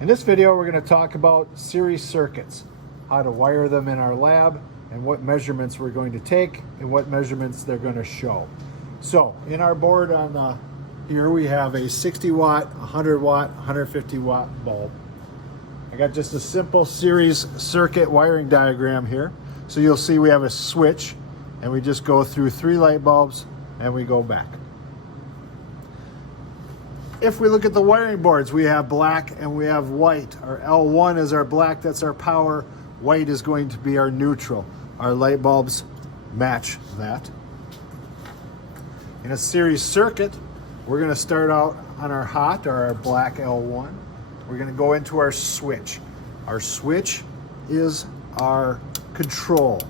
In this video, we're going to talk about series circuits, how to wire them in our lab, and what measurements we're going to take and what measurements they're going to show. So in our board on here we have a 60 watt, 100 watt, 150 watt bulb. I got just a simple series circuit wiring diagram here. So you'll see we have a switch and we just go through 3 light bulbs and we go back. If we look at the wiring boards, we have black and we have white. Our L1 is our black, that's our power. White is going to be our neutral. Our light bulbs match that. In a series circuit, we're going to start out on our hot, or our black L1. We're going to go into our switch. Our switch is our control.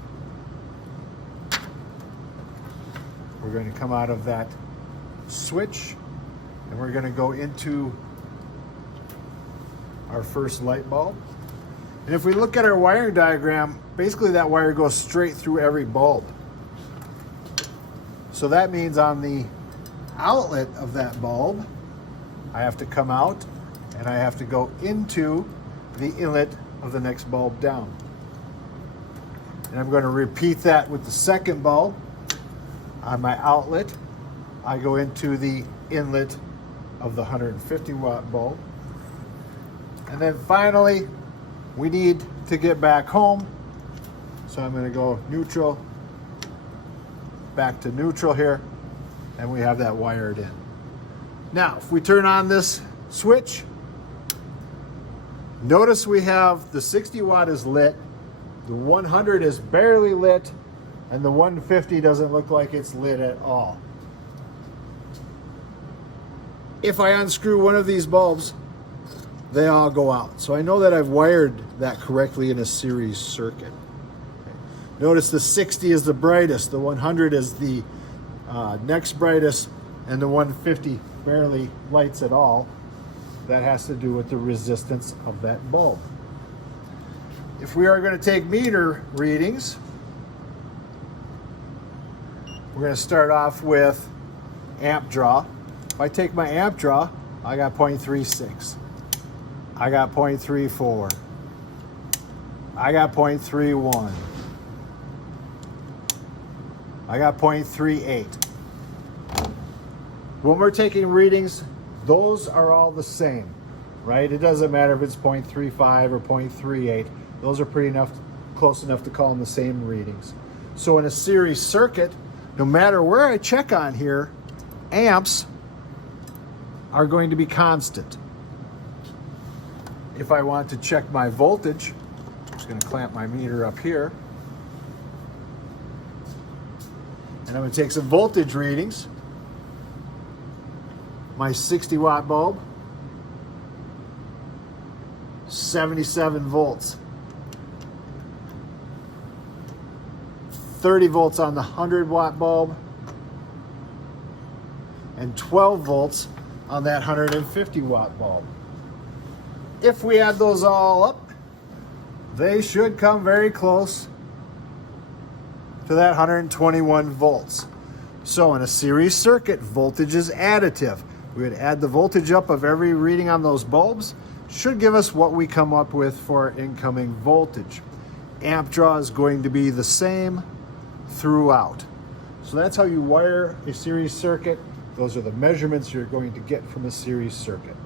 We're going to come out of that switch and we're going to go into our first light bulb. And if we look at our wiring diagram, basically that wire goes straight through every bulb. So that means on the outlet of that bulb, I have to come out and I have to go into the inlet of the next bulb down. And I'm going to repeat that with the second bulb. On my outlet, I go into the inlet of the 150 watt bulb. And then finally, we need to get back home. So I'm going to go neutral, back to neutral here, and we have that wired in. Now, if we turn on this switch, notice we have the 60 watt is lit, the 100 is barely lit, and the 150 doesn't look like it's lit at all. If I unscrew one of these bulbs, they all go out. So I know that I've wired that correctly in a series circuit. Notice the 60 is the brightest, the 100 is the next brightest, and the 150 barely lights at all. That has to do with the resistance of that bulb. If we are going to take meter readings, we're going to start off with amp draw. If I take my amp draw, I got 0.36. I got 0.34. I got 0.31. I got 0.38. When we're taking readings, those are all the same, right? It doesn't matter if it's 0.35 or 0.38. Those are pretty enough, close enough to call them the same readings. So in a series circuit, no matter where I check on here, amps are going to be constant. If I want to check my voltage, I'm just going to clamp my meter up here. And I'm going to take some voltage readings. My 60 watt bulb, 77 volts. 30 volts on the 100 watt bulb, and 12 volts on that 150 watt bulb. If we add those all up, they should come very close to that 121 volts. So in a series circuit, voltage is additive. We would add the voltage up of every reading on those bulbs, should give us what we come up with for incoming voltage. Amp draw is going to be the same throughout. So that's how you wire a series circuit. Those are the measurements you're going to get from a series circuit.